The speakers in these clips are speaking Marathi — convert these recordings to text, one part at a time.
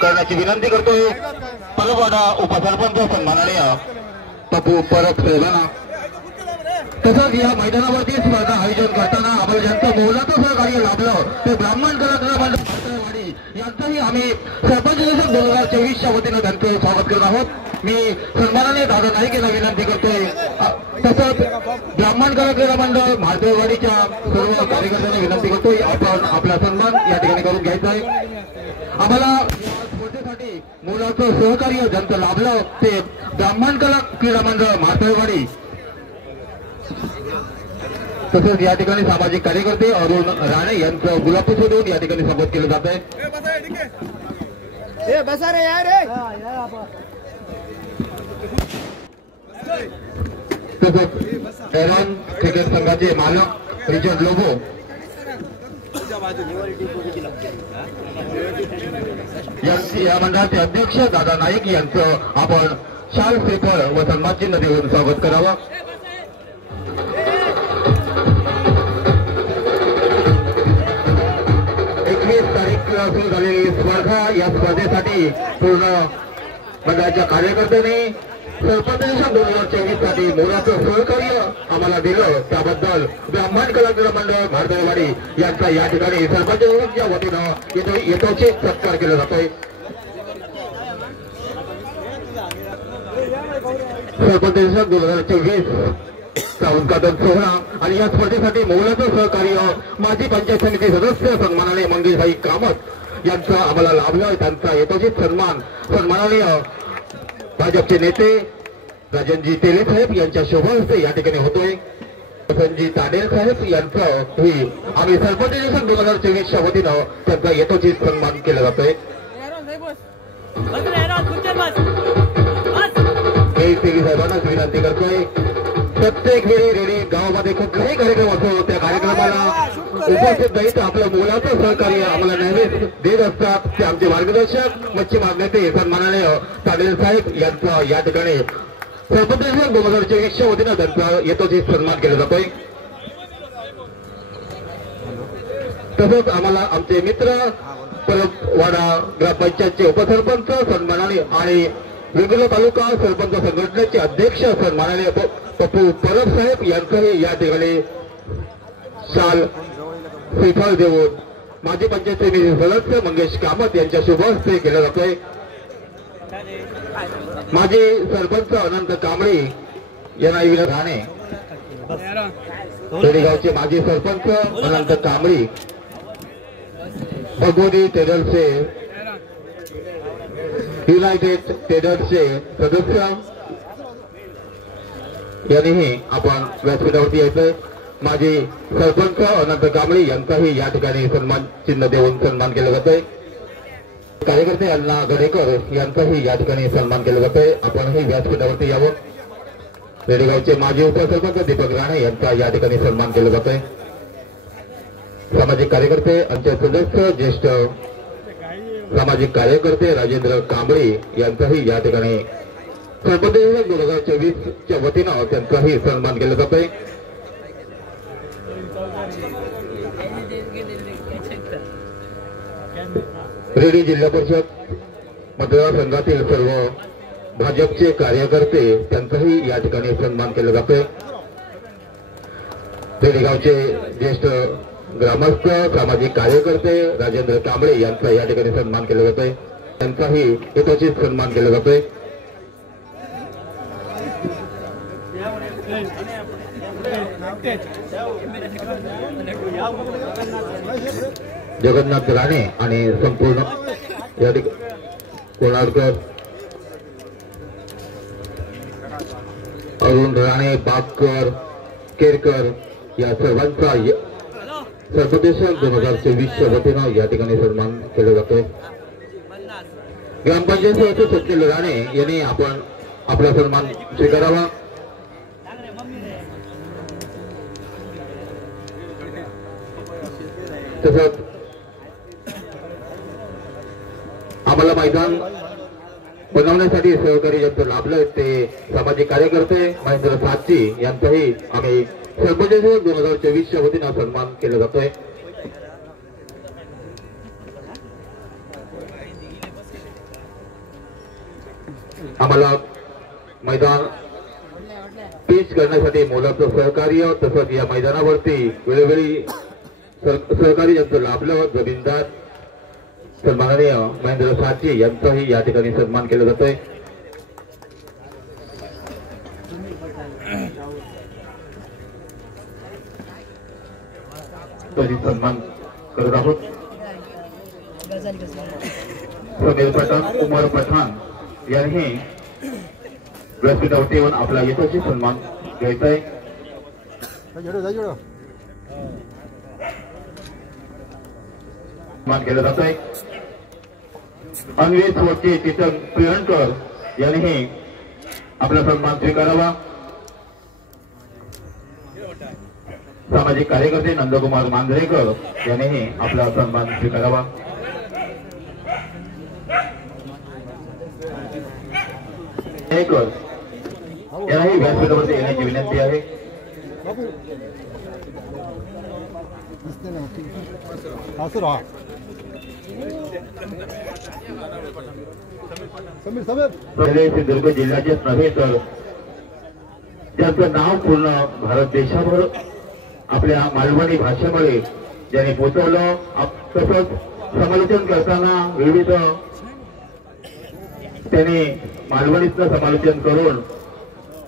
करण्याची विनंती करतोय। परवाडा उपसरपंच सन्माननीय पप्पू परब साहेबांना। तसंच या मैदानावरती स्पर्धा आयोजन करताना आम्हाला ज्यांचं मोलाचं सहकार्य लाभलं ते ब्राह्मण कलाकार मंडळ यांचंही आम्ही सरपंच 2024च्या वतीनं त्यांचं स्वागत करत आहोत। मी सन्माननीय दादा नाईक यांना विनंती करतोय। तसंच ब्राह्मण कलाकार मंडळ मार्दळवाडीच्या सर्व कार्यकर्त्यांना विनंती करतोय आपण आपला सन्मान या ठिकाणी करून घ्यायचा आहे। आम्हाला स्पर्धेसाठी मोलाचं सहकार्य ज्यांचं लाभलं ते ब्राह्मण कला क्रीडा मंडळ मार्दळवाडी तसंच या ठिकाणी सामाजिक कार्यकर्ते अरुण राणे यांचं गुलाबपुष्प देऊन या ठिकाणी संबोधित केलं जात आहे। तसंच एरॉन क्रिकेट संघाचे मालक रिचर्ड लोबो या मंडळाचे अध्यक्ष दादा नाईक यांचं आपण शाल श्रीफळ व सन्मानचिन्ह देऊन स्वागत करावं। 21 तारीखला सुरू झालेली स्पर्धा या स्पर्धेसाठी पूर्ण मंडळाच्या कार्यकर्त्यांनी सरपंच 2024 साठी मोलाचं सहकार्य आम्हाला दिलं त्याबद्दल ब्राह्मण कलाकार मंडळ मार्दळवाडी यांचा या ठिकाणी सरपंचाच्या वतीनं यथोचित सत्कार केला जातोय। सरपंच 2024 चा उद्घाटन सोहळा आणि या स्पर्धेसाठी मोलाचं सहकार्य माजी पंचायत समिती सदस्य सन्माननीय मंगेशभाई कामत यांचं आम्हाला लाभलं। त्यांचा यथोचित सन्माननीय भाजपचे नेते राजनजी तेले साहेब यांच्या शुभ हस्ते या ठिकाणी होतोय। संजी ताडेल साहेब यांचं आम्ही सरपंच 2024च्या वतीनं त्यांचा यथोचित सन्मान केला जातोय। साहेबांना विनंती करतोय प्रत्येक वेळी रेडी गावामध्ये कुठलाही कार्यक्रम असो त्या कार्यक्रमाला उपस्थित नाही तर आपलं मोलाचं सहकार्य आम्हाला नेहमीच देत असतात ते आमचे मार्गदर्शक मच्छीमार नेते सन्माननीय ताडेल साहेब यांचा या ठिकाणी सरपंच 2024च्या वतीनं त्यांचा यथोचित सन्मान केला जातोय। तसंच आम्हाला आमचे मित्र परबवाडा ग्रामपंचायतचे उपसरपंच सन्माननीय आणि वेंगुर्ला तालुका सरपंच संघटनेचे अध्यक्ष सन्माननीय पप्पू परब साहेब यांचंही या ठिकाणी शाल श्रीफळ देऊन माजी पंचायत समिती सदस्य मंगेश कामत यांच्या शुभ हस्ते केला जातोय। माजी सरपंच अनंत कांबळे यांना राणे पेडगावचे माजी सरपंच अनंत कांबळे भगवती टेडरचे युनायटेड टेडर्सचे सदस्य यांनीही आपण व्यासपीठावरती यायचंय। माजी सरपंच अनंत कांबळे यांचाही या ठिकाणी सन्मान चिन्ह देऊन सन्मान केलं जातंय। कार्यकर्ते अण्णा गडेकर यांचाही या ठिकाणी सन्मान केलं जातंय। आपणही व्यासपीठावरती यावं। पेडगावचे माजी उपसरपंच दीपक राणे यांचा या ठिकाणी सन्मान केलं जातंय। सामाजिक कार्यकर्ते अंचल सदस्य ज्येष्ठ सामाजिक कार्यकर्ते राजेंद्र कांबळे यांचाही या ठिकाणी सरपंच 2024च्या वतीनं त्यांचाही सन्मान केला जातोय। रेडी जिल्हा परिषद मतदारसंघातील सर्व भाजपचे कार्यकर्ते त्यांचाही या ठिकाणी सन्मान केला जातोय। रेडीगावचे ज्येष्ठ ग्रामस्थ सामाजिक कार्यकर्ते राजेंद्र कांबळे यांचा या ठिकाणी सन्मान केला जातोय। त्यांचाही यथोचित सन्मान केला जातोय। जगन्नाथ राणे आणि संपूर्ण या ठिकाणी कोणाडकर अरुण राणे बागकर केरकर या सर्वांचा सरपंच 2024च्या वतीनं या ठिकाणी सन्मान केला जातोय। ग्रामपंचायत सदस्य सचिन राणे यांनी आपण आपला सन्मान स्वीकारावा। तसंच आम्हाला मैदान बनवण्यासाठी सहकारी ज्यांचं लाभलं ते सामाजिक कार्यकर्ते महेंद्र साची यांचाही आम्ही सरपंच 2024च्या वतीनं सन्मान केला जातोय। आम्हाला मैदान पिच करण्यासाठी मोलाचं सहकार्य तसंच या मैदानावरती वेळोवेळी सहकारी यांचं लाभलं जमीनदार सन्माननीय महेंद्र साची यांचाही या ठिकाणी सन्मान केला जातोय। तरी सन्मान करत आहोत। समीर पठाण उमर पठाण यांनी व्यासपीठावरती येऊन आपला यशस्वी सन्मान घ्यायचा आहे। सन्मान केला जात आहे। अन्वेष वरचे चेतन प्रियंकर यांनी आपला सन्मान स्वीकारावा। सामाजिक कार्यकर्ते नंदकुमार मांजरेकर यांनी आपला सन्मान स्वीकारावा। याही व्यासपीठावरती येण्याची विनंती आहे। सिंधुदुर्ग जिल्ह्याचेच नव्हे तर ज्यांचं नाव पूर्ण भारत देशावर आपल्या मालवणी भाषेमुळे ज्यांनी पोचवलं, तसंच समालोचन करताना विविध त्यांनी मालवणीचं समालोचन करून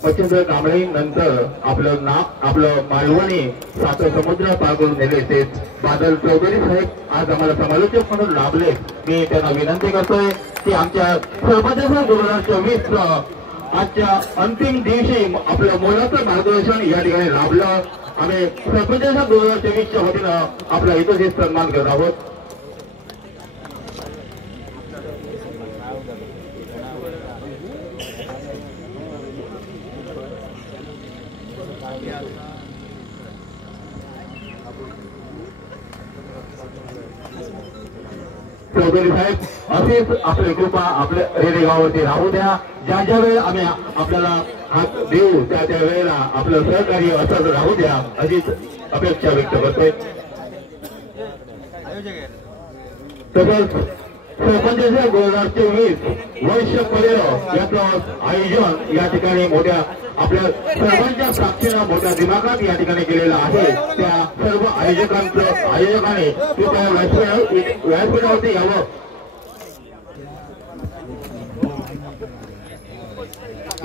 मच्छिंद्र कांबळे नंतर आपलं मालवणी सात समुद्र पार करून नेले ते बादल चौधरी साहेब आज आम्हाला समालोचक म्हणून लाभले। मी त्यांना विनंती करतोय की आमच्या सरपंच 2024 आजच्या अंतिम दिवशी आपलं मोलाचं मार्गदर्शन या ठिकाणी लाभलं। आम्ही सरपंच 2024च्या वतीनं आपला इथं सन्मान करत आहोत। चौधरी साहेब असेच आपली कृपा आपल्या रेडेगावरती राहू द्या। ज्या ज्या वेळेला आम्ही आपल्याला हात देऊ त्या त्या वेळेला आपलं सहकार्य असंच राहू द्या अशीच अपेक्षा व्यक्त करतोय। तसंच सरपंच 2024 वर्ष पडेल याचं आयोजन या ठिकाणी मोठ्या आपल्या सर्वांच्या साक्षीनं मोठ्या दिमागात या ठिकाणी केलेलं आहे। त्या सर्व आयोजकाने व्यासपीठावरती यावं।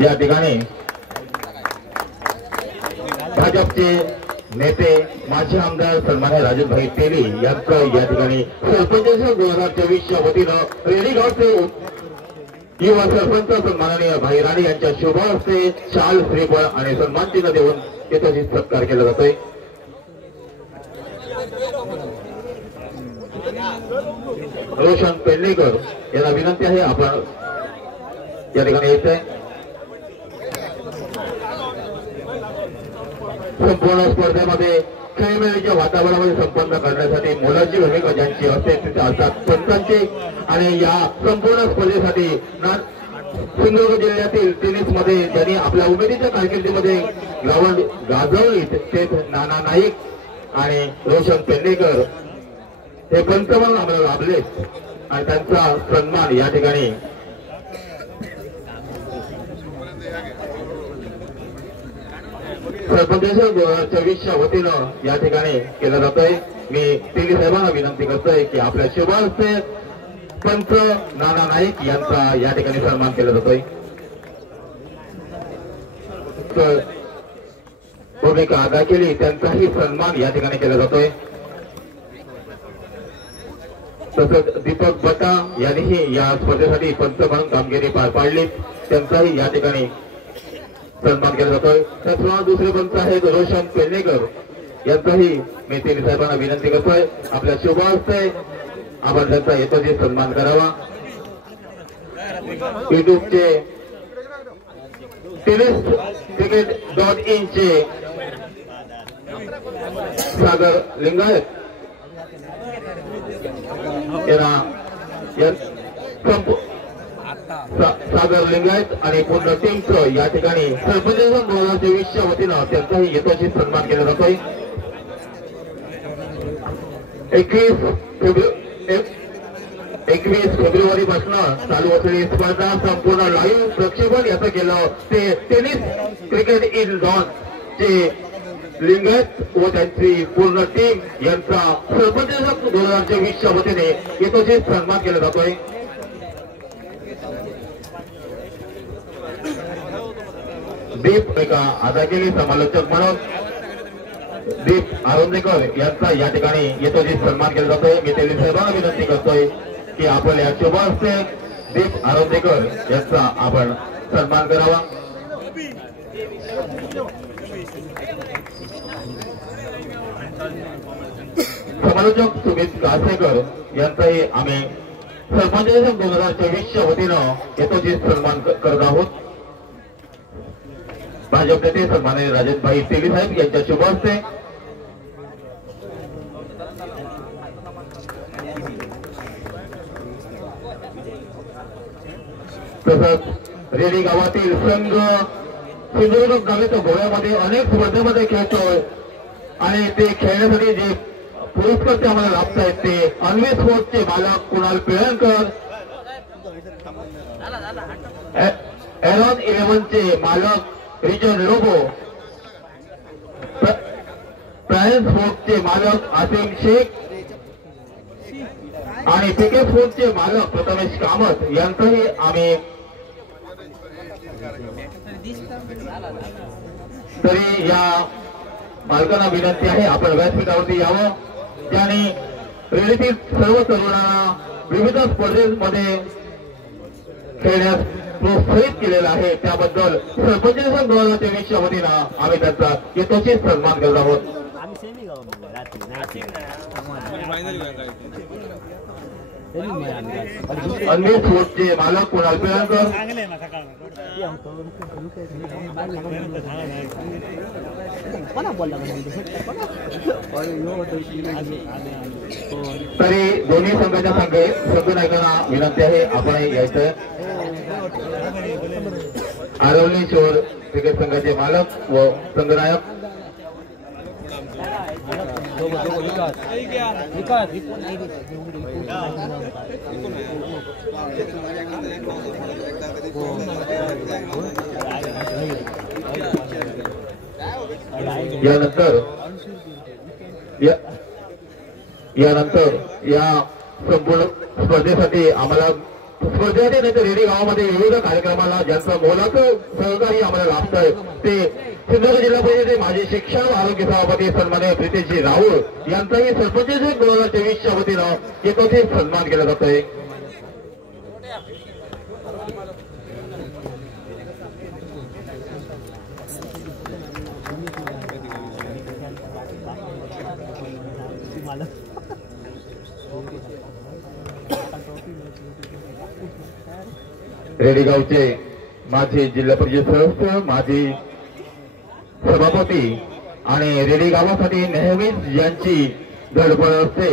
या ठिकाणी भाजपचे नेते माजी आमदार सन्मान्य राजूभाई तेली यांचं या ठिकाणी सरपंच 2024च्या वतीनं रेडीगावचे युवा सरपंच सन्माननीय भाई राणे यांच्या शुभ हस्ते शाल श्रीफळ आणि सन्मान चिन्ह देऊन येथेच सत्कार केला जातोय। रोशन पेडणेकर यांना विनंती आहे आपण या ठिकाणी येतोय। संपूर्ण स्पर्धेमध्ये खेळमेळीच्या वातावरणामध्ये संपन्न करण्यासाठी मोलाची भूमिका ज्यांची असते तिथे असतात पंचांची। आणि या संपूर्ण स्पर्धेसाठी सिंधुदुर्ग जिल्ह्यातील टेनिस मध्ये ज्यांनी आपल्या उमेदीच्या कारकिर्दीमध्ये ग्राउंड गाजवली ते नाना नाईक आणि रोशन पेडणेकर हे पंच म्हणून आम्हाला लाभले आणि त्यांचा सन्मान या ठिकाणी सरपंच 2024च्या वतीनं या ठिकाणी केलं जातोय। मी तेली साहेबांना विनंती करतोय की आपल्या शुभ हस्ते पंच नाना नाईक यांचा या ठिकाणी सन्मान केला जातोय। भूमिका अदा केली त्यांचाही सन्मान या ठिकाणी केला जातोय। तसंच दीपक बटा यांनीही या स्पर्धेसाठी पंच म्हणून कामगिरी पार पाडली त्यांचाही या ठिकाणी सन्मान केला जातोय। त्याचप्रमाणे दुसरे पंच आहेत रोशन पेडणेकर यांचाही मी तेली साहेबांना विनंती करतोय आपल्या शुभ हस्ते आपण त्यांचा यथोचित सन्मान करावा। युट्यूबचे tennis.in चे सागर लिंगायत सागर लिंगायत आणि पूर्ण टीमचं या ठिकाणी सरपंच 2024च्या वतीनं त्यांचाही यथोचित सन्मान केला जातोय। 21 21 फेब्रुवारी पासून चालू असलेली स्पर्धा संपूर्ण लाईव्ह प्रक्षेपण याचं केलं ते टेनिस क्रिकेट इन झोन चे लिंगत व त्यांची पूर्ण टीम यांचा सरपंच 2024च्या वतीने यथोचित सन्मान केला जातोय। दीप एका आदागिरी समालोचक म्हणून दीप आरोंदेकर यांचा या ठिकाणी यथोचित सन्मान केला जातोय। मी तेली साहेबांना विनंती करतोय की आपण या शुभ हस्ते दीप आरोंदेकर यांचा आपण सन्मान करावा। समालोचक सुमित कासेकर यांचाही आम्ही सरपंच 2024च्या वतीनं यथोचित सन्मान करत आहोत। भाजप नेते सन्माननीय राजनभाई तेली साहेब यांच्या शुभ हस्ते तसंच रेडी गावातील संघ सिंधुदुर्ग गावाच्या गोव्यामध्ये अनेक स्पर्धेमध्ये खेळतोय आणि ते खेळण्यासाठी जे पुरस्कार ते आम्हाला लाभत आहेत ते अन्वे स्पोर्ट्सचे मालक कुणाल पिळणकर, एरॉन 11चे मालक रिचर्ड लोबो, प्रायन स्पोर्ट्सचे मालक आसिम शेख आणि पीके स्पोर्ट्सचे मालक प्रथमेश कामत यांचंही आम्ही तरी या मालकांना विनंती आहे आपण व्यासपीठावरती यावं, ज्यांनी प्रेरित सर्व तरुणांना विविध स्पर्धेमध्ये खेळण्यास प्रोत्साहित केलेलं आहे त्याबद्दल सरपंच 2023च्या वतीनं आम्ही त्यांचा यथोचित सन्मान करत आहोत। अन्वे स्पोर्ट्सचे मालक कुणाल पिळणकर, तरी दोन्ही संघाच्या संघनायकांना विनंती आहे आपण यायचं। आरवली शोर क्रिकेट संघाचे मालक व संघनायक यानंतर या संपूर्ण स्पर्धेसाठी आम्हाला स्पर्धेसाठी नाही तर रेडी गावामध्ये विविध कार्यक्रमाला ज्यांचं मोलाचं सहकार्य आम्हाला लाभत आहे ते सिंधुदुर्ग जिल्हा परिषदेचे माजी शिक्षण व आरोग्य सभापती सन्माननीय प्रीतेशजी राऊळ यांचाही सरपंच 2024च्या वतीनं यथोचित सन्मान केला जात आहे। रेडी गावचे माजी जिल्हा परिषद सदस्य, माजी सभापती आणि रेडी गावासाठी नेहमीच यांची धडपड असते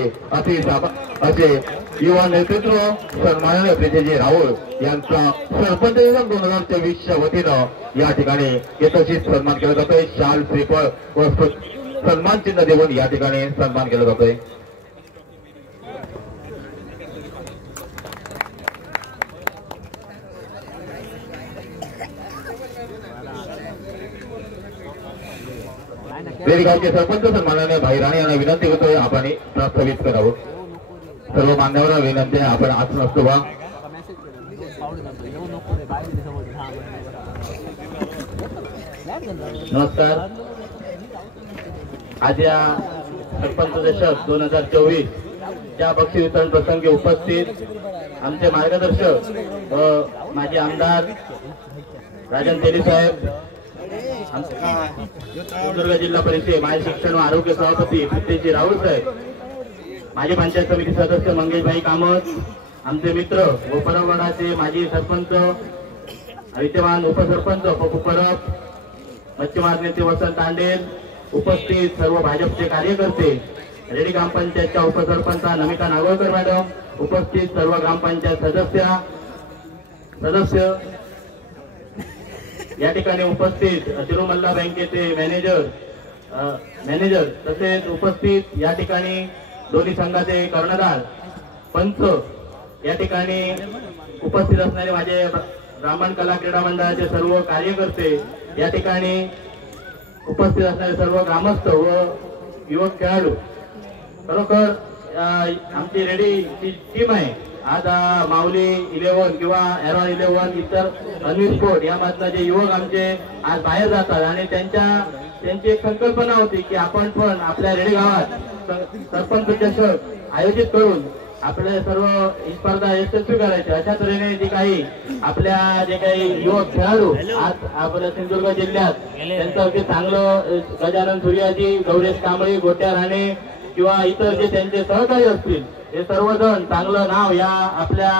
असे युवा नेतृत्व सन्माननीय प्रीतेशजी राऊळ यांचा सरपंच 2024च्या वतीनं या ठिकाणी यथोचित सन्मान केला जातोय। शाल, श्रीफळ व सन्मान चिन्ह देऊन या ठिकाणी सन्मान केला जातोय। रेडी गावचे सरपंच सन्माननीय भाई राणे यांना विनंती करतोय आपण प्रस्तावित करावं। सर्व मान्यवरांना विनंती आहे आपण आसन असतो बा। नमस्कार। आज या सरपंच दशक 2024 या बक्षीस वितरण प्रसंगी उपस्थित आमचे मार्गदर्शक व माजी आमदार राजन तेली साहेब, सिंधुदुर्ग जिल्हा परिषद माजी शिक्षण व आरोग्य सभापती प्रीतेशजी राऊळ साहेब, माजी पंचायत समिती सदस्य मंगेशभाई कामत, आमचे मित्र व परवडाचे माजी सरपंच विद्यमान उपसरपंच पप्पू परब, मच्छीमार नेते वसंत तांडेल, उपस्थित सर्व भाजपचे कार्यकर्ते, रेडी ग्रामपंचायतच्या उपसरपंच नमिता नागोळकर मॅडम, उपस्थित सर्व ग्रामपंचायत सदस्य या ठिकाणी उपस्थित तिरुमल्ला बँकेचे मॅनेजर तसेच उपस्थित या ठिकाणी दोन्ही संघाचे कर्णधार, पंच या ठिकाणी उपस्थित असणारे माझे ब्राह्मण कला क्रीडा मंडळाचे सर्व कार्यकर्ते, या ठिकाणी उपस्थित असणारे सर्व ग्रामस्थ व युवक खेळाडू, खरोखर आमची रेडी टीम आहे. आज माऊली 11 किंवा एरॉन 11 इतर रणवीर स्पोर्ट यामधनं जे युवक आमचे आज बाहेर जातात आणि त्यांची एक संकल्पना होती की आपण पण आपल्या रेडी गावात सरपंच चषक आयोजित करून आपले सर्व ही स्पर्धा यशस्वी करायची. अशा तऱ्हेने जे काही आपल्या जे काही युवक खेळाडू आज आपल्या सिंधुदुर्ग जिल्ह्यात त्यांचं अगदी चांगलं गजानन सूर्याजी, गौरेश कांबळी, गोट्या राणे किंवा इतर जे त्यांचे सहकारी असतील हे सर्वजण चांगलं नाव या आपल्या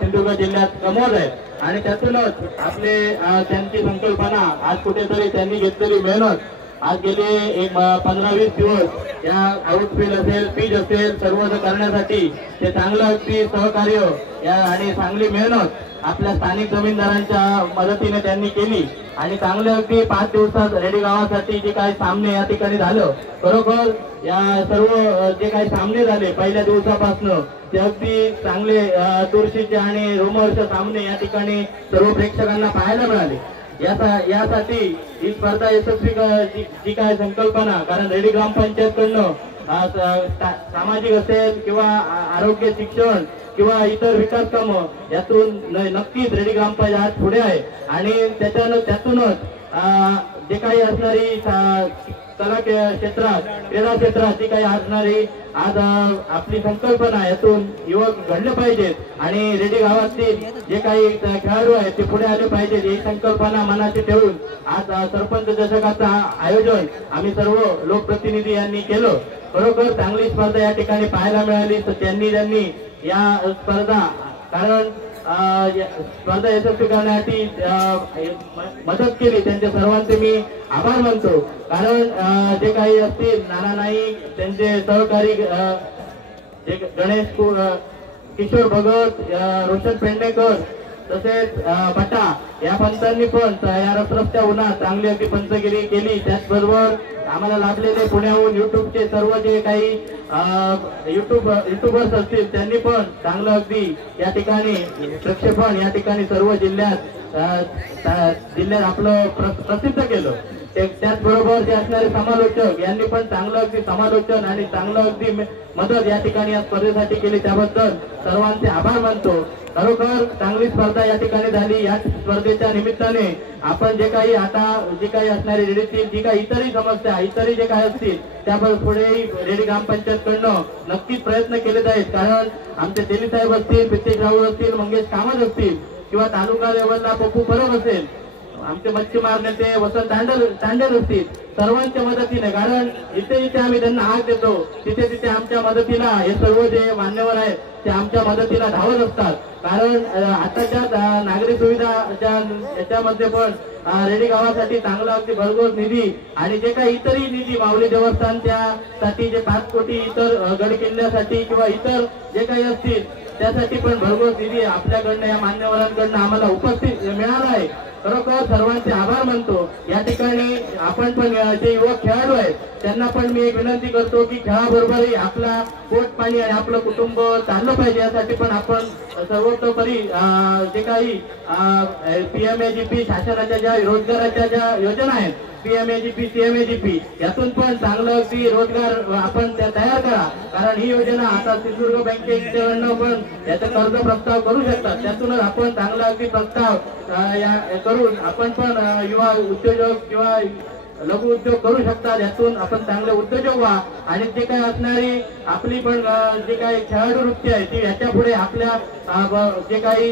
सिंधुदुर्ग जिल्ह्यात कमवत आहेत आणि त्यातूनच आपले त्यांची संकल्पना आज कुठेतरी त्यांनी घेतलेली मेहनत आज गेले एक 15-20 दिवस या आउटफील्ड असेल, पीच असेल सर्व करण्यासाठी ते चांगलं अगदी सहकार्य या आणि चांगली मेहनत आपल्या स्थानिक जमीनदारांच्या मदतीने त्यांनी केली आणि चांगले अगदी 5 दिवसात रेडी गावासाठी जे काही सामने या ठिकाणी झालं, खरोखर या सर्व जे काही सामने झाले पहिल्या दिवसापासून ते अगदी चांगले चुरशीचे आणि रोमहर्षक सामने या ठिकाणी सर्व प्रेक्षकांना पाहायला मिळाले. यासाठी ही स्पर्धा यशस्वी जी काय संकल्पना, कारण रेडी ग्रामपंचायतकडनं सामाजिक असेल किंवा आरोग्य, शिक्षण किंवा इतर विकास कामं यातून नक्कीच रेडी ग्रामपंचायत पुढे आहे आणि त्यातूनच जे काही असणारी कला क्षेत्रात, क्रीडा क्षेत्रात जी काही असणारी आज आपली संकल्पना यातून युवक घडले पाहिजेत आणि रेडी गावातील जे काही खेळाडू आहेत ते पुढे आले पाहिजेत ही संकल्पना मनाची ठेवून आज सरपंच चषकाचं आयोजन आम्ही सर्व लोकप्रतिनिधी यांनी केलं. खरोखर चांगली स्पर्धा या ठिकाणी पाहायला मिळाली. त्यांनी या स्पर्धा, कारण स्पर्धा यशस्वी करण्यासाठी मदत केली त्यांच्या सर्वांचे मी आभार मानतो. कारण जे काही असतील नाना नाईक, त्यांचे सहकारी गणेश किशोर भगत, रोशन पेंडेकर तसेच भटा या पंचांनी पण या रस्त्या उन्हात चांगली अगदी पंचगिरी केली. त्याचबरोबर आम्हाला लाभलेले पुण्याहून युट्यूबचे सर्व जे काही युट्यूबर्स असतील त्यांनी पण चांगलं अगदी या ठिकाणी प्रक्षेपण या ठिकाणी सर्व जिल्ह्यात आपलं प्रसिद्ध केलं. त्याचबरोबर जे असणारे समालोचक यांनी पण चांगलं अगदी समालोचन आणि चांगलं अगदी मदत या ठिकाणी या स्पर्धेसाठी केली. त्याबद्दल सर्वांचे आभार मानतो. खरोखर चांगली स्पर्धा या ठिकाणी झाली. या स्पर्धेच्या निमित्ताने आपण जे काही आता जे काही असणारी रेडीतील जी काही इतरही समस्या, इतरही जे काही असतील त्याबद्दल पुढेही रेडी ग्रामपंचायतकडनं नक्कीच प्रयत्न केले जाईल. कारण आमचे दिलीप साहेब असतील, पितेश राऊळ असतील, मंगेश कामत असतील किंवा तालुका लेवलला पप्पू परब असेल, आमचे मच्छीमार नेते वसंत तांडेल असतील, सर्वांच्या मदतीने, कारण इथे आम्ही त्यांना हाक देतो तिथे आमच्या मदतीला हे सर्व जे मान्यवर आहेत ते आमच्या मदतीला धावत असतात. कारण आताच्या नागरी सुविधाच्या याच्यामध्ये पण रेडी गावासाठी चांगला अगदी भरघोस निधी आणि जे काही इतरही निधी माऊली देवस्थान त्यासाठी जे 5 कोटी इतर गड किल्ल्यासाठी किंवा इतर जे काही असतील त्यासाठी पण भरघोस निधी आपल्याकडनं या मान्यवरांकडनं आम्हाला उपस्थित मिळाला आहे. खरोखर सर्वांचे आभार मानतो. या ठिकाणी आपण पण जे युवक खेळाडू आहेत त्यांना पण मी एक विनंती करतो की खेळाबरोबरही आपला पोट पाणी आणि आपलं कुटुंब चाललं पाहिजे. यासाठी पण आपण सर्वतोपरी जे काही PMAGP शासनाच्या ज्या रोजगाराच्या ज्या योजना आहेत PMAGP CMAGP यातून पण चांगलं अगदी रोजगार आपण तयार करा. कारण ही योजना आता सिंधुदुर्ग बँकेकडनं पण याचा कर्ज प्रस्ताव करू शकतात. त्यातूनच आपण चांगला अगदी प्रस्ताव करून आपण पण युवा उद्योजक किंवा लघु उद्योग करू शकतात. यातून आपण चांगले उद्योजक व्हा आणि जे काही असणारी आपली पण जे काही खेळाडू वृत्ती आहे ती याच्या पुढे आपल्या जे काही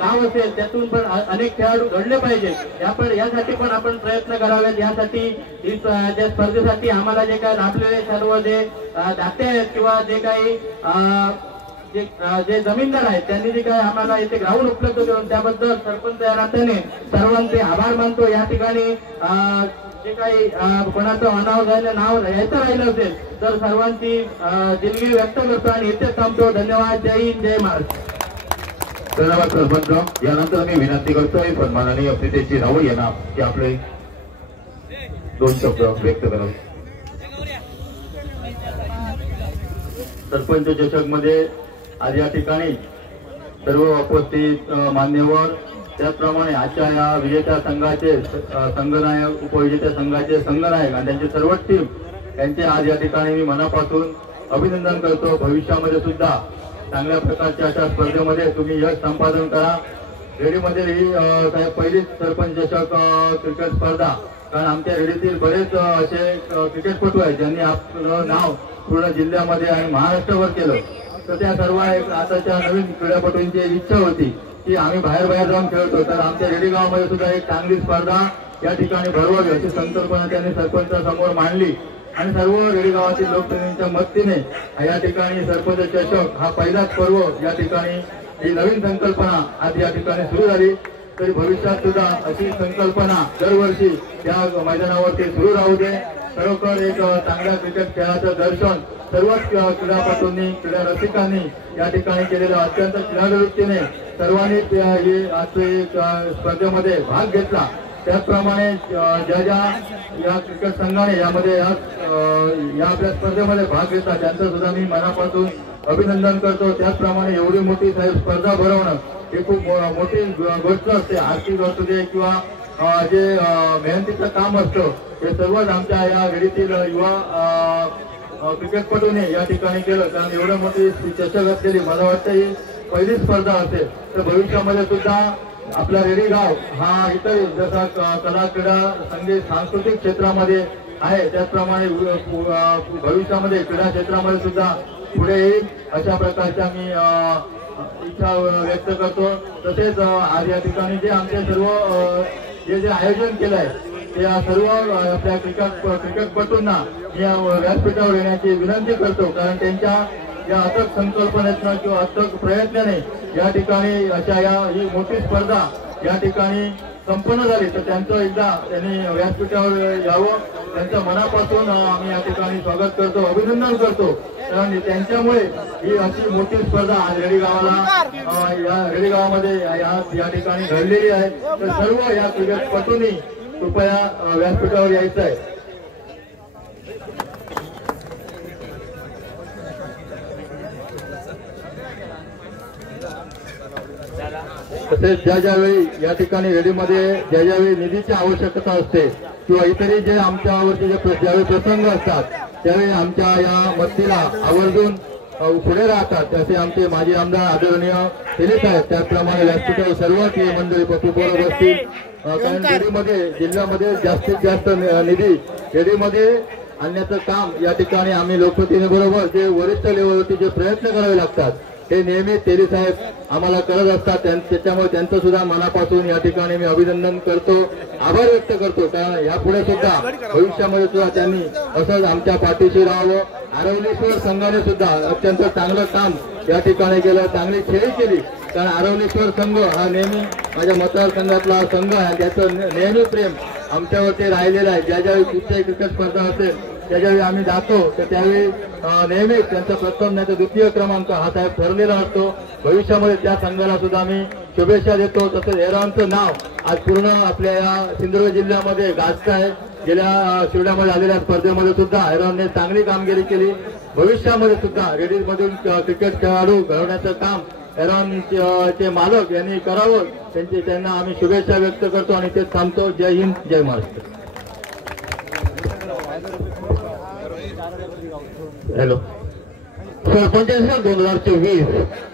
गाव असेल त्यातून पण अनेक खेळाडू घडले पाहिजेत. यासाठी पण आपण प्रयत्न करावेत. यासाठी ज्या स्पर्धेसाठी आम्हाला जे काही लाभलेले सर्व जे दाते आहेत किंवा जे काही जे जमीनदार आहेत त्यांनी जे काही आम्हाला इथे ग्राउंड उपलब्ध करून त्याबद्दल सरपंच या नात्याने सर्वांचे आभार मानतो. या ठिकाणी जे काही कोणाचं अनाव नाव यायचं राहिलं असेल तर सर्वांची दिलगिरी व्यक्त करतो आणि इथेच थांबतो. धन्यवाद. जय हिंद, जय महाराष्ट्र. धन्यवाद सरपंच. यानंतर मी विनंती करतोय सन्माननीय पितेश राऊळ यांना की आपले 2 शब्द व्यक्त करावे. सरपंच चषक मध्ये आज या ठिकाणी सर्व उपस्थित मान्यवर त्याचप्रमाणे आजच्या या विजेत्या संघाचे संघनायक उपविजेत्या संघाचे संघनायक आणि त्यांचे सर्व टीम यांचे आज या ठिकाणी मी मनापासून अभिनंदन करतो। भविष्यामध्ये सुद्धा चांगल्या प्रकारच्या अशा स्पर्धेमध्ये तुम्ही यश संपादन करा। रेडीमध्ये ही पहिलीच सरपंच चषक क्रिकेट स्पर्धा, कारण आमच्या रेडीतील बरेच असे क्रिकेटपटू आहेत ज्यांनी आपलं नाव पूर्ण जिल्ह्यामध्ये आणि महाराष्ट्रावर केलं। तर त्या सर्व आताच्या नवीन क्रीडापटूंची इच्छा होती की आम्ही बाहेर जाऊन खेळतो, तर आमच्या रेडी गावामध्ये सुद्धा एक चांगली स्पर्धा या ठिकाणी भरवावी अशी संकल्पना त्यांनी सरपंचासमोर मांडली आणि सर्व रेडी गावातील लोकप्रतिनिधींच्या मदतीने या ठिकाणी सरपंच चषक हा पहिलाच पर्व या ठिकाणी ही नवीन संकल्पना आज या ठिकाणी सुरू झाली। तरी भविष्यात सुद्धा अशी संकल्पना दरवर्षी या मैदानावरती सुरू राहू दे। खरोखर एक चांगल्या क्रिकेट खेळाचं दर्शन सर्वच क्रीडापटूंनी क्रीडा रसिकांनी या ठिकाणी केलेलं अत्यंत क्रीडावृत्तीने सर्वांनी स्पर्धेमध्ये भाग घेतला। त्याचप्रमाणे ज्या या क्रिकेट संघाने यामध्ये या आपल्या स्पर्धेमध्ये भाग घेतला त्यांचं सुद्धा मी मनापासून अभिनंदन करतो। त्याचप्रमाणे एवढी मोठी स्पर्धा भरवणं ही खूप मोठी गोष्ट असते। आर्थिक असू दे किंवा जे मेहनतीचं काम असतं हे सर्वच आमच्या या रेडीतील युवा क्रिकेटपटूने या ठिकाणी केलं, कारण एवढं मोठी चषक असलेली मला वाटतं ही पहिली स्पर्धा असेल। तर भविष्यामध्ये सुद्धा आपला रेडी गाव हा इतर जसा कला क्रीडा संगीत सांस्कृतिक क्षेत्रामध्ये आहे त्याचप्रमाणे भविष्यामध्ये क्रीडा क्षेत्रामध्ये सुद्धा पुढे येईल अशा प्रकारच्या मी इच्छा व्यक्त करतो। तसेच आज या ठिकाणी जे आमचे सर्व जे आयोजन केलं आहे त्या सर्व आपल्या क्रिकेटपटूंना या व्यासपीठावर येण्याची विनंती करतो, कारण त्यांच्या या अथक संकल्पनेतनं किंवा अथक प्रयत्नाने या ठिकाणी अशा ही मोठी स्पर्धा या ठिकाणी संपन्न झाली। तर त्यांचं एकदा त्यांनी व्यासपीठावर यावं, त्यांचं मनापासून आम्ही या ठिकाणी स्वागत करतो, अभिनंदन करतो, कारण त्यांच्यामुळे ही अशी मोठी स्पर्धा आज रेडी गावाला या रेडी गावामध्ये या ठिकाणी घडलेली आहे। तर सर्व या क्रिकेटपटूंनी कृपया व्यासपीठावर यायचं आहे। तसेच ज्यावेळी या ठिकाणी रेडीमध्ये ज्यावेळी निधीची आवश्यकता असते किंवा इतरही जे आमच्यावरचे ज्यावेळी प्रसंग असतात त्यावेळी आमच्या या मदतीला आवर्जून पुढे राहतात असे आमचे माजी आमदार आदरणीय दिलीप आहेत। त्याचप्रमाणे व्यासपीठावर सर्व मंडळी पशुपोर असतील, कारण रेडीमध्ये जिल्ह्यामध्ये जास्तीत जास्त निधी रेडीमध्ये आणण्याचं काम या ठिकाणी आम्ही लोकप्रतिनिधीबरोबर जे वरिष्ठ लेवलवरती जे प्रयत्न करावे लागतात ते नेहमी तेली साहेब आम्हाला करत असतात। त्याच्यामुळे त्यांचं सुद्धा मनापासून या ठिकाणी मी अभिनंदन करतो, आभार व्यक्त करतो, कारण यापुढे सुद्धा भविष्यामध्ये सुद्धा त्यांनी असंच आमच्या पाठीशी राहावं। आरवलीश्वर संघाने सुद्धा अत्यंत चांगलं काम या ठिकाणी केलं, चांगली खेळी केली, कारण आरवलीश्वर संघ हा नेहमी माझ्या मतदारसंघातला संघ आहे, त्याचं नेहमी प्रेम आमच्यावरती राहिलेलं आहे। ज्यावेळी कुठच्याही क्रिकेट स्पर्धा असेल त्यावेळी आम्ही जातो तर त्यावेळी नेहमी त्यांचा प्रथम नाही तर द्वितीय क्रमांक हा साहेब ठरलेला असतो। भविष्यामध्ये त्या संघाला सुद्धा आम्ही शुभेच्छा देतो। तसंच एरॉनचं नाव आज पूर्ण आपल्या या सिंधुदुर्ग जिल्ह्यामध्ये गाजत आहे। गेल्या शिवड्यामध्ये आलेल्या स्पर्धेमध्ये सुद्धा एरॉनने चांगली कामगिरी केली। भविष्यामध्ये सुद्धा रेडीमधून क्रिकेट खेळाडू घडवण्याचं काम एरॉनचे मालक यांनी करावं, त्यांना आम्ही शुभेच्छा व्यक्त करतो आणि ते थांबतो। जय हिंद, जय महाराष्ट्र। हॅलो, सरपंच 2024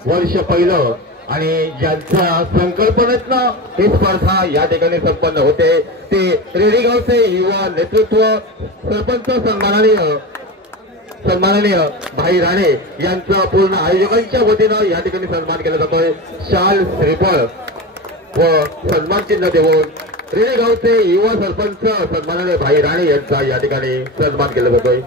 वर्ष पहिलं आणि ज्यांच्या संकल्पनेतनं ही स्पर्धा या ठिकाणी संपन्न होते ते रेडीगावचे युवा नेतृत्व सरपंच सन्माननीय भाई राणे यांचा पूर्ण आयोजकांच्या वतीनं या ठिकाणी सन्मान केला जातोय। शाल, श्रीफळ व सन्मान चिन्ह देऊन रेडीगावचे युवा सरपंच सन्माननीय भाई राणे यांचा या ठिकाणी सन्मान केला जातोय।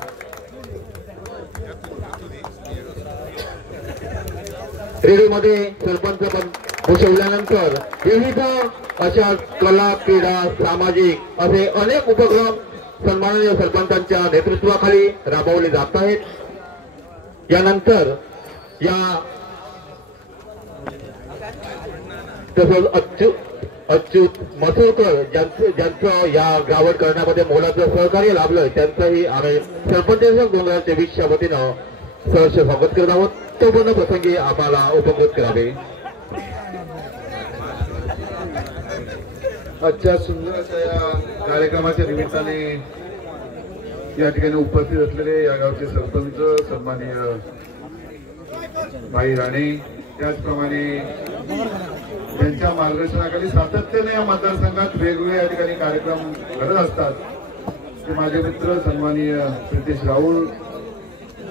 रेडीमध्ये सरपंच पद भूषवल्यानंतर विविध अशा कला, क्रीडा, सामाजिक असे अनेक उपक्रम सन्माननीय सरपंचांच्या नेतृत्वाखाली राबवले जात आहेत। यानंतर तसंच अच्युत मसूरकर ज्यांचं या ग्राउंड करण्यामध्ये मोलाचं सहकार्य लाभलं त्यांचंही आम्ही सरपंच 2024 च्या वतीनं सहर्ष स्वागत करत आहोत। महत्वपूर्ण प्रसंगी आम्हाला उपकृत करावे। आजच्या सुंदर अशा या कार्यक्रमाच्या निमित्ताने या ठिकाणी उपस्थित असलेले या गावचे सरपंच सन्माननीय भाई राणे, त्याचप्रमाणे त्यांच्या मार्गदर्शनाखाली सातत्याने या मतदारसंघात वेगवेगळे या ठिकाणी कार्यक्रम घडत असतात ते माझे मित्र सन्माननीय प्रितेश राहुल,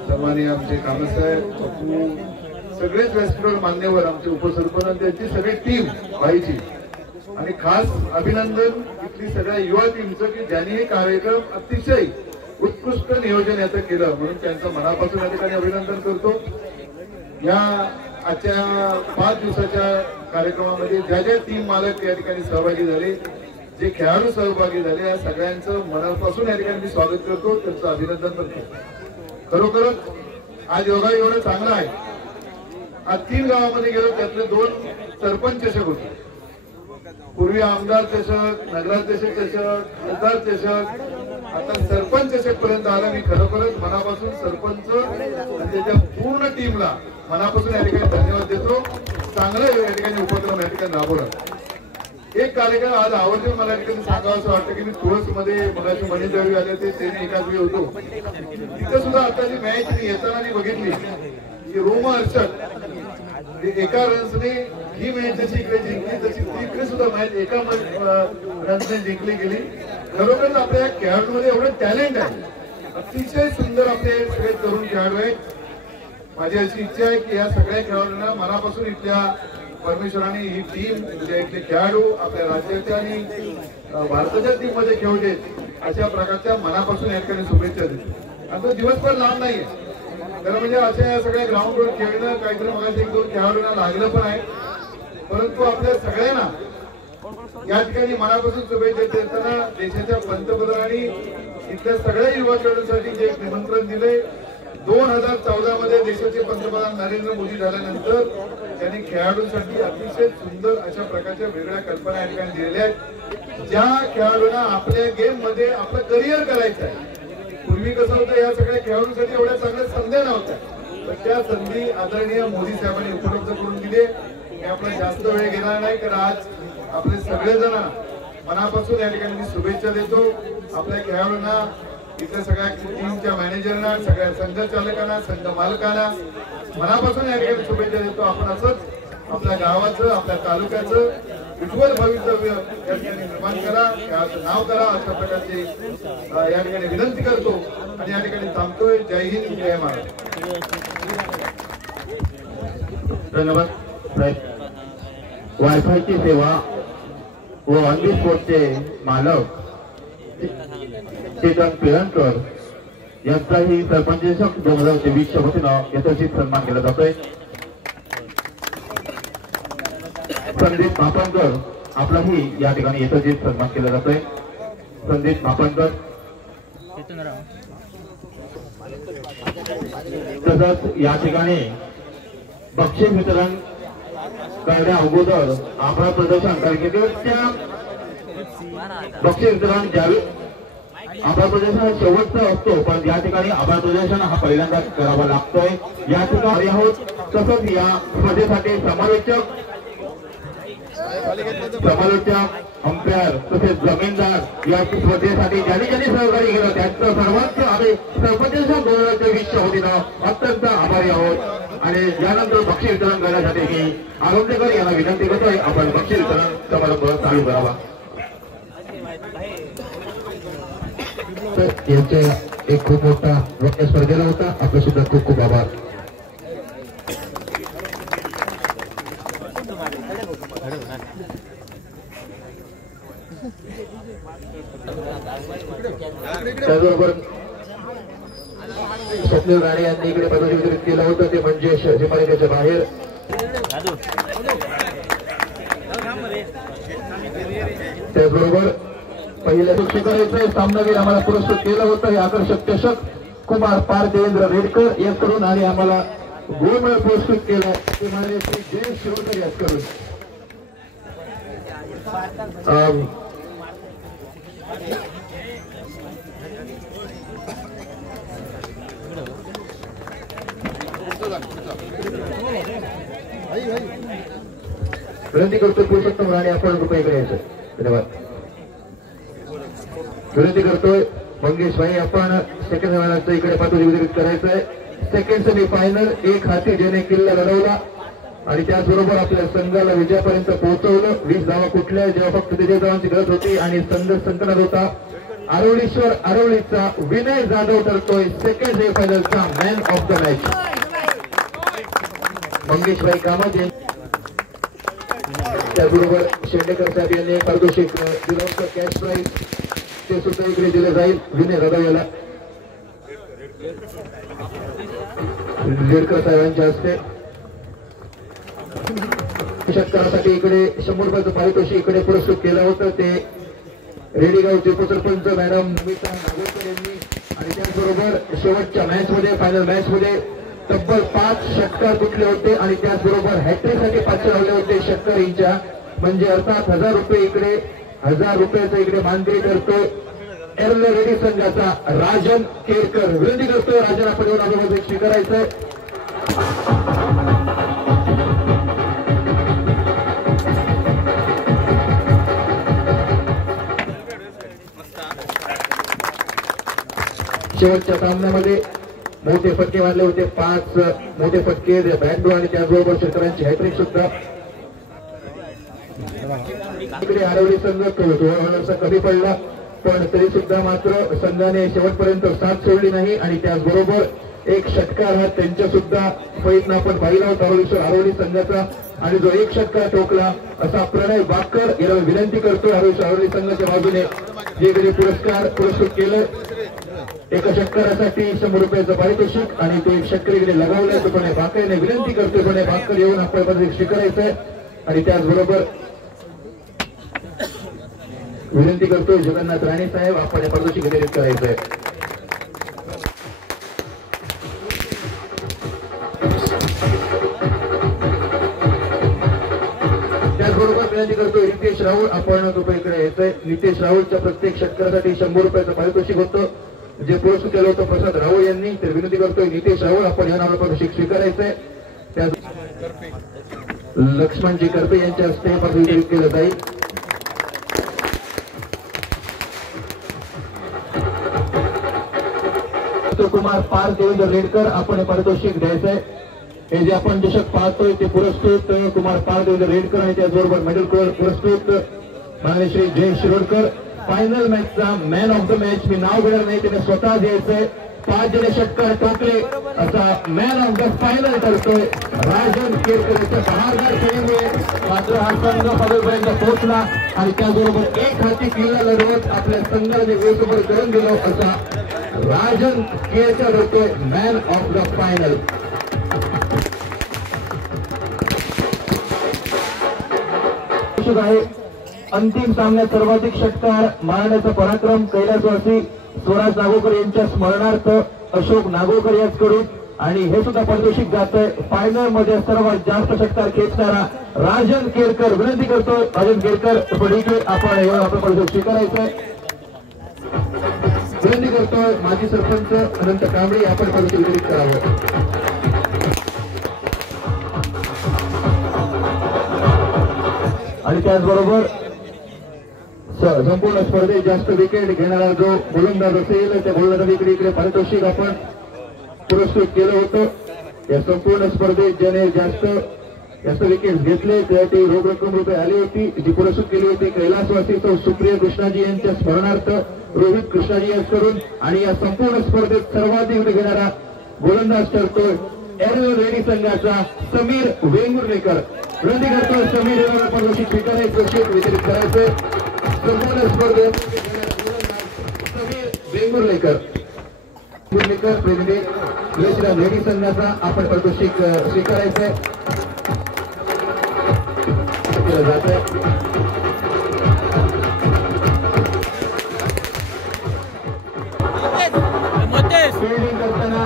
सन्माननीय आमचे कामसाहेब, पप्पू, सगळेच व्यासपीठावर मान्यवर, आमचे उपसरपंच, त्यांची सगळी टीम भाईची, आणि खास अभिनंदन इथली सगळ्या युवा टीमचं की ज्यांनी हे कार्यक्रम अतिशय उत्कृष्ट नियोजन याचं केलं, म्हणून त्यांचं मनापासून या ठिकाणी अभिनंदन करतो। या आजच्या 5 दिवसाच्या कार्यक्रमामध्ये ज्या ज्या टीम मालक या ठिकाणी सहभागी झाले, जे खेळाडू सहभागी झाले, या सगळ्यांचं मनापासून या ठिकाणी मी स्वागत करतो, त्यांचं अभिनंदन करतो। खरोखरच आज योगा एवढं चांगला आहे। आज 3 गावामध्ये गेलो, त्यातले 2 सरपंच चषक होते। पूर्वी आमदार चषक, नगराध्यक्ष चषक, खासदार चषक, आता सरपंच चषक पर्यंत आला। मी खरोखरच मनापासून सरपंच आणि त्याच्या पूर्ण टीमला मनापासून या ठिकाणी धन्यवाद देतो। चांगलं या ठिकाणी उपक्रम या ठिकाणी राबवला। एक कार्यक्रम आज आवडतो मला या ठिकाणी सांगावं असं वाटतं की मी तुळसमध्ये मगाशी मणिदेवी आले ते एकाच वेळी होतो, तिथे सुद्धा आता जी मॅच येताना मी बघितली की रोमहर्षक एका रन्सने ही मॅच जशी इकडे जिंकली तशी तिकडे सुद्धा मॅच एका रन्सने जिंकली गेली। खरोखर आपल्या खेळाडूमध्ये एवढं टॅलेंट आहे, अतिशय सुंदर आपले सगळे तरुण खेळाडू आहेत। माझी अशी इच्छा आहे की या सगळ्या खेळाडूंना मनापासून इथल्या परमेश्वराने ही टीम, इथले खेळाडू आपल्या राज्याच्या आणि भारताच्या टीम मध्ये खेळू देत अशा प्रकारच्या मनापासून या ठिकाणी शुभेच्छा देतो। आता दिवसभर लांब नाहीये, तर म्हणजे अशा या सगळ्या ग्राउंडवर खेळणं काहीतरी मगाशी 1-2 खेळाडूंना लागलं पण आहे, परंतु आपल्या सगळ्यांना या ठिकाणी मनापासून शुभेच्छा देताना देशाच्या पंतप्रधानांनी इथल्या सगळ्या युवा खेळाडूंसाठी जे निमंत्रण दिले, 2014 मध्ये देशाचे पंतप्रधान नरेंद्र मोदी झाल्यानंतर त्यांनी खेळाडूंसाठी अतिशय सुंदर अशा प्रकारच्या वेगळ्या कल्पना या ठिकाणी दिलेल्या आहेत, ज्या खेळाडूंना आपल्या गेम मध्ये आपलं करिअर करायचं आहे। पूर्वी कसं होतं, या सगळ्या खेळाडूंसाठी एवढ्या चांगल्या संधी नव्हत्या, तर त्या संधी आदरणीय मोदी साहेबांनी उपलब्ध करून दिले। मी आपला जास्त वेळ घेणार नाही, कारण आज आपले सगळेजण मनापासून या ठिकाणी मी शुभेच्छा देतो। आपल्या खेळाडूंना, इथल्या सगळ्या टीमच्या मॅनेजरना, सगळ्या संघचालकांना, संघ मालकांना मनापासून या ठिकाणी शुभेच्छा देतो। आपण असंच आपल्या गावाचं, आपल्या तालुक्याचं उज्ज्वल भवितव्य या ठिकाणी निर्माण करा, खेळाचं नाव करा, अशा प्रकारची या ठिकाणी विनंती करतो आणि या ठिकाणी थांबतोय। जय हिंद, जय महाराष्ट्र। धन्यवाद साहेब। वायफायची सेवा व ऑन दी स्पॉटचे मालक चेतन पिळणकर यांचाही सरपंच चषक 2023च्या वतीनं यथोचित सन्मान केला जातोय। संदीप मापनकर आपलाही या ठिकाणी यथोचित सन्मान केला जातोय। संदीप मापनकर, तसंच या ठिकाणी बक्षीस वितरण करण्या अगोदर आभार प्रदर्शन कार्यक्रमाच्या बक्षीस वितरण ज्यावेळी आभार प्रदर्शन हा शेवटचा असतो, पण या ठिकाणी आभार प्रदर्शन हा पहिल्यांदाच करावा लागतोय। या ठिकाणी आहोत, तसंच या स्पर्धेसाठी समालोचक, अंपायर तसेच जमीनदार या स्पर्धेसाठी ज्यांनी सहकार्य केलं त्यांचं सर्वांचं आम्ही सरपंच 2023च्या वतीनं अत्यंत आभारी आहोत। आणि यानंतर बक्षीस वितरण करण्यासाठी मी आरोग्यकर यांना विनंती करतोय, आपण बक्षीस वितरण समारंभ चालू करावा। यांच्या एक खूप मोठा वक्तव्य स्पर्धेला होता, आपले सुद्धा खूप खूप आभार। त्याचबरोबर स्वप्नील राणे यांनी इकडे पदवी वितरित केलं होतं, ते म्हणजे शिपालिकेच्या बाहेर। त्याचबरोबर पहिल्या शिक्षकांचे सामनावीर आम्हाला पुरस्कृत केलं होतं, हे आकर्षक चषक कुमार पार देवेंद्र रेडकर यांकडून, आणि आम्हाला गोल्ड मेडल पुरस्कृत केलं ते म्हणजे श्री जयेश शिरोडकर यांच्याकडून। विनंती करतोय पुरुषोत्तम राणे आपण रुपयाकडे यायचं. धन्यवाद. विनंती करतोय मंगेश भाई आपण सेकंड सेमीफायनलचं इकडे पातळी वितरित करायचं आहे. सेकंड सेमीफायनल एक हाती ज्याने किल्ला लढवला आणि त्याचबरोबर आपल्या संघाला विजयापर्यंत पोहोचवलं. 20 धावा कुठल्या जेव्हा फक्त 33 धावांची गरज होती आणि संघ संकटात होता. आरोळीश्वर आरोळीचा विनय जाधव ठरतोय सेकंड सेमीफायनलचा man of the match. Mangesh Bhai Kamat यांनी त्याचबरोबर शेंडेकर साहेब यांनी पारितोषिक दिलं होतं कॅश प्राईज ते सुद्धा इकडे दिलं जाईल विनय जाधव याला. लेडकर साहेबांच्या हस्ते षटकारासाठी इकडे 100 रुपयाचं पारितोषिक इकडे पुरस्कृत केलं होतं ते रेडीगावचे उपसरपंच मॅडम नमिता नागोरकर यांनी. आणि त्याचबरोबर शेवटच्या मॅच मध्ये फायनल मॅच मध्ये तब्बल 5 षटकार कुठले होते आणि त्याचबरोबर हॅट्रिक साठी पात्र लावले होते षटकारींच्या. म्हणजे अर्थात 1000 रुपये इकडे 1000 रुपयाचा इकडे मानकरी करतोय एरल रेडी संघाचा राजन केरकर. विनंती करतोय राजन आपण येऊन आपल्यामध्ये स्वीकारायचंय. शेवटच्या सामन्यामध्ये मोठे फटके मारले होते. 5 मोठे फटके बॅटबॉल आणि त्याचबरोबर शेतकऱ्यांची हॅट्रिक सुद्धा. इकडे आरवली संघ थोडासा कमी पडला पण तरी सुद्धा मात्र संघाने शेवटपर्यंत साथ सोडली नाही आणि त्याचबरोबर एक षटकार हा त्यांच्या सुद्धा फळीतनं आपण पाहिला होता आरोळी संघाचा आणि जो एक षटकार ठोकला असा प्रणय बाकर याला विनंती करतो आरोळी संघाच्या बाजूने जे इकडे पुरस्कृत केलं. एका षटकारासाठी 100 रुपयाचं पारितोषिक आणि तो एक षटकार इकडे लगावलाय तो प्रणय बाकरने. विनंती करतोय प्रणय बाकर येऊन आपल्याला स्वीकारायचंय आणि त्याचबरोबर विनंती करतोय जगन्नाथ राणे साहेब आपण हे पारितोषिक वितरित करायचंय. त्याचबरोबर विनंती करतोय नितेश राहुल आपण रुपयाकडे यायचंय. नितेश राहुलच्या प्रत्येक षटकारासाठी 100 रुपयाचं पारितोषिक होतं जे पुरस्कृत केलं होतं प्रसाद राहुल यांनी. तर विनंती करतोय नितेश राहुल आपण या नावाला पारितोषिक स्वीकारायचंय. त्या लक्ष्मणजी करपे यांच्या हस्ते पारितोषिक वितरित केलं जाईल. कुमार पार देवेंद्र रेडकर आपण हे पारितोषिक द्यायचंय. हे जे आपण चषक पाहतोय ते पुरस्कृत कुमार पार देवेंद्र रेडकर आणि त्याचबरोबर मेडल पुरस्कृत माननीय श्री जय शिरोडकर. फायनल मॅचचा मॅन ऑफ द मॅच मी नाव घेणार नाही त्याने स्वतः द्यायचंय. 5 जणे षटकार ठोकले असा मॅन ऑफ द फायनल करतोय राजन केरकरच्या बहारदार खेळीमुळे मात्र हा संघ फायनलपर्यंत पोहोचला आणि त्याचबरोबर एक हाती किल्ला लढवत आपल्या संघाने वेळेसोबत करून दिलं असा राजन केरकर होतोय मॅन ऑफ द फायनल. आहे अंतिम सामन्यात सर्वाधिक षटकार मारण्याचा पराक्रम कैलासवासी स्वराज नागोकर यांच्या स्मरणार्थ अशोक नागोकर यांच्याकडून आणि हे सुद्धा पारितोषिक जात आहे फायनल मध्ये सर्वात जास्त षटकार खेचणारा राजन केरकर. विनंती करतो राजन केरकर पडीके आपण येऊन आपलं पारितोषिक स्वीकारायचंय. विनंती करतोय माजी सरपंच अनंत कांबळे आपण पारितोषिक वितरित करावं. आणि त्याचबरोबर संपूर्ण स्पर्धेत जास्त विकेट घेणारा जो गोलंदाज असेल त्या गोलंदाजाकडे इकडे पारितोषिक आपण पुरस्कृत केलं होतं. या संपूर्ण स्पर्धेत ज्याने जास्त विकेट घेतले त्यासाठी रोख रक्कम रुपये आली होती जी पुरस्कृत केली होती कैलासवासी सुप्रिया कृष्णाजी यांच्या स्मरणार्थ रोहित कृष्णाजी यांच्याकडून. आणि या संपूर्ण स्पर्धेत सर्वाधिक घेणारा गोलंदाज ठरतोय एरल रेडी संघाचा समीर वेंगुर्लेकर. विनंती करतोय समीर यांना पारितोषिक स्वीकारायचं वितरित करायचं. संपूर्ण स्पर्धेत समीर वेंगुर्लेकर प्रतिनिधी रेडी संघाचा आपण पारितोषिक स्वीकारायचंय जात आहे. फिल्डिंग करताना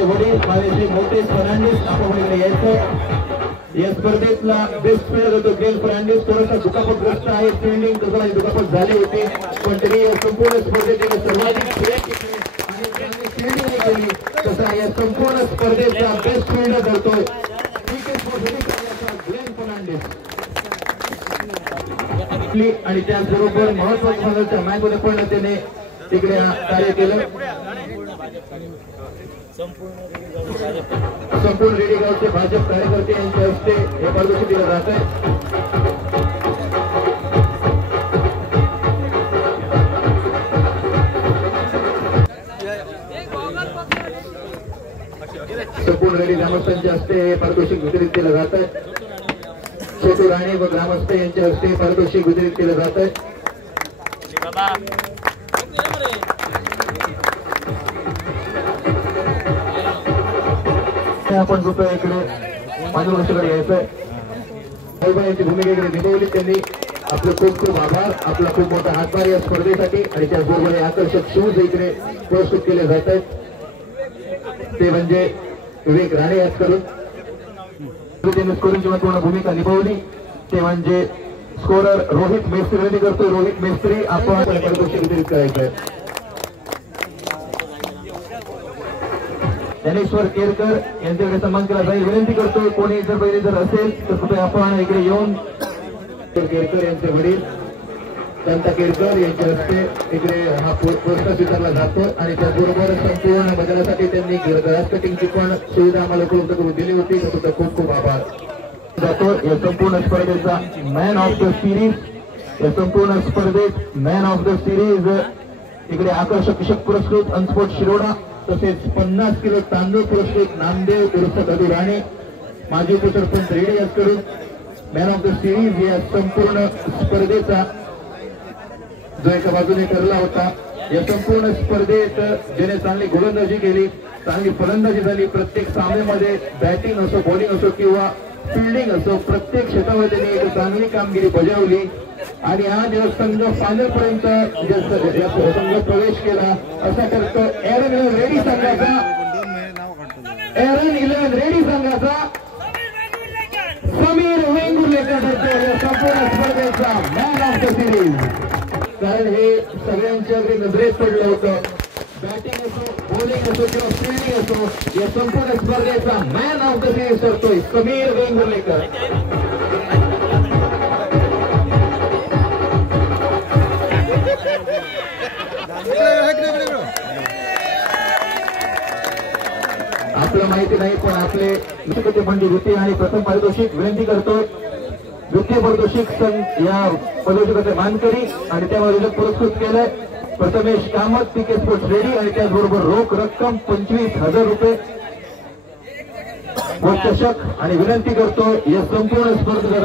वडील माननीय मोठे फर्नांडिस आपण यायचं. या स्पर्धेतला बेस्ट प्लेअर होतो ग्लेन फर्नांडिस. थोडासा दुखापतग्रस्त आहे, फिल्डिंग कसं दुखापत झाली होती, पण तरी या संपूर्ण स्पर्धेत सर्वाधिक केली. तसा या संपूर्ण स्पर्धेचा बेस्ट फिल्डर ठरतोय ग्लेन फर्नांडिस. आणि त्याचबरोबर महत्वाच्या मॅच मध्ये पण त्याने तिकडे कार्य केलं. संपूर्ण रेडी गावचे भाजप कार्यकर्ते यांच्या हस्ते हे पारितोषिक दिलं जात आहे. संपूर्ण रेडी ग्रामस्थांच्या हस्ते हे पारितोषिक वितरित केलं जात आहे. छोटू राणे व ग्रामस्थ यांच्या हस्ते पारितोषिक वितरित केलं जात आहे. आपण रुपये इकडे माझ्या वर्षाकडे यायचंय. यांची भूमिका इकडे निभावली त्यांनी. आपलं खूप खूप आभार, आपला खूप मोठा हातभार या स्पर्धेसाठी. आणि त्याचबरोबर आकर्षक शूज इकडे पुरस्कृत केले जात आहेत. ते म्हणजे विवेक राणे याचकडून स्कोरिंगची महत्वपूर्ण भूमिका निभावली. ते म्हणजे स्कोरर रोहित मेस्त्री विनंती करतोय. रोहित मेस्त्री आपण पारितोषिक वितरित करायचंय. ज्ञानेश्वर केरकर यांच्याकडे सन्मान केला जाईल विनंती करतोय. कोणी जर पहिले जर असेल तर कृपया आपण इकडे येऊन केरकर यांचे वडील शांता केरकर यांच्या हस्ते इकडे हा पुरस्कार स्वीकारला जातो. आणि त्याचबरोबर संपूर्ण मैदानासाठी त्यांनी ग्रास कटिंगची पण सुविधा आम्हाला उपलब्ध करून दिली होती. त्याचा खूप खूप आभार जातो. या संपूर्ण स्पर्धेचा मॅन ऑफ द सिरीज, या संपूर्ण स्पर्धेत मॅन ऑफ द सिरीज इकडे आकर्षक कृषक पुरस्कृत अनस्पोर्ट शिरोडा, तसेच 50 किलो तांदूळ पुरस्कृत नामदेव उर्फ ददू राणे माजी उपसरपंच रेडी यांच्याकडून मॅन ऑफ द सिरीज या संपूर्ण स्पर्धेचा जो एका बाजूने ठरला होता. या संपूर्ण स्पर्धेत ज्याने चांगली गोलंदाजी केली, चांगली फलंदाजी झाली, प्रत्येक सामन्यामध्ये बॅटिंग असो, बॉलिंग असो किंवा फिल्डिंग असो, प्रत्येक क्षेत्रामध्ये त्यांनी एक चांगली कामगिरी बजावली. आणि आज संघ फायनल पर्यंत संघ प्रवेश केला. असा करतो एरन 11 रेडी संघाचा, एरन 11 रेडी संघाचा समीर वेंगुर्लेकर ठरतो या संपूर्ण स्पर्धेचा मॅन ऑफ द सिरीज. कारण हे सगळ्यांच्या नजरेत पडलं होतं. बॅटिंग असो, बॉलिंग असो किंवा फिल्डिंग असो, या संपूर्ण स्पर्धेचा मॅन ऑफ द सिरीज ठरतोय समीर वेंगुर्लेकर. आपलं माहिती नाही पण आपले म्हणजे वृत्ती आणि प्रथम पारितोषिक विनंती करतोय. द्वितीय पारितोषिक या पारितोषिकाचे मानकरी आणि त्यामध्ये पुरस्कृत केलंय प्रथमेश कामत, पीके स्पोर्ट्स रेडी. आणि त्याचबरोबर रोख रक्कम 25,000 रुपये व चषक. आणि विनंती करतो या संपूर्ण स्पर्धेचा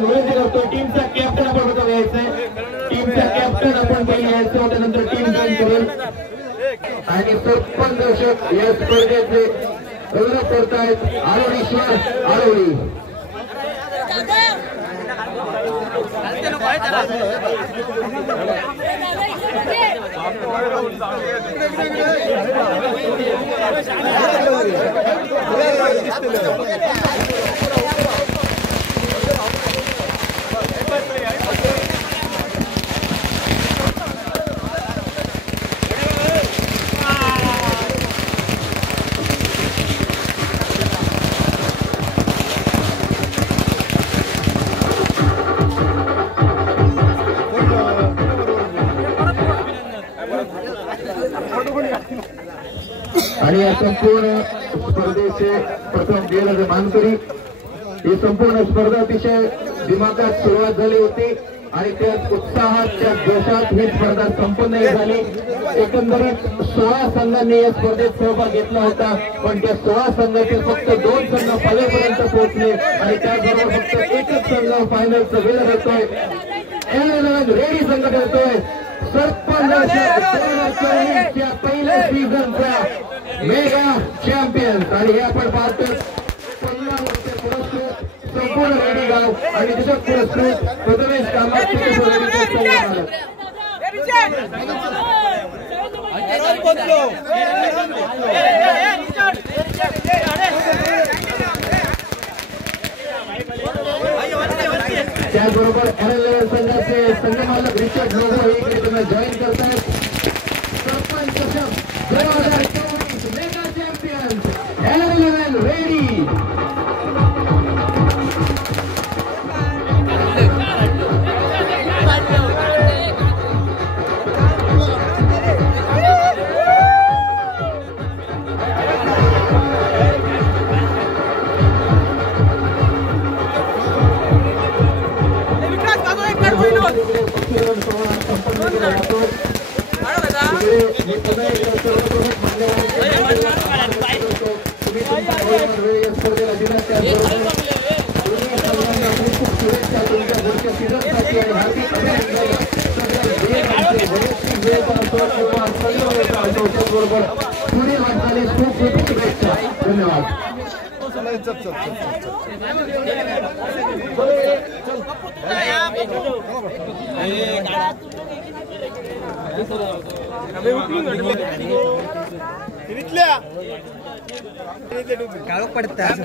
विनंती करतो टीमचा कॅप्टन आपण बघा यायचंय. टीमचा कॅप्टन आपण काही यायचं, त्यानंतर टीम जॉईन करेल. आणि सरपंच दर्शक या स्पर्धेचे रनअप करतायत आरोळीश्वर आरोळी. आणि या संपूर्ण स्पर्धेचे प्रथम गेलेले मानकरी. ही संपूर्ण स्पर्धा अतिशय दिमागात सुरुवात झाली होती आणि त्याच उत्साहात त्या जोशात ही स्पर्धा संपन्न झाली. एकंदरीत 16 संघांनी या स्पर्धेत सहभाग घेतला होता, पण त्या 16 संघातील फक्त 2 संघ फायनलपर्यंत पोहोचले आणि त्याचबरोबर फक्त एकच संघ फायनलचा विनर होतोय. रेडी संघ ठरतोय सरपंच पहिल्या सीझनचा मेगा चॅम्पियन्स. आणि हे आपण पाहतो 15 वर्षे पुरस्कृत संपूर्ण रेडी गाव आणि तिथं पुरस्कृत प्रथमेश कामत. पुढे मी पुन्हा एकदा सर्वप्रमुख मान्यवरांचे तुम्ही तुमचा वेळ या स्पर्धेला दिला त्याचबरोबर दोन्ही सर्वांना खूप शुभेच्छा तुमच्या पुढच्या सीझनसाठी आणि हार्दिक अभिनंदन. वैयक्तिक वेळेचा असो किंवा संघ वेळेचा असो त्याचबरोबर पुढील वाटचालीस खूप खूप शुभेच्छा. धन्यवाद. काळोख पडतात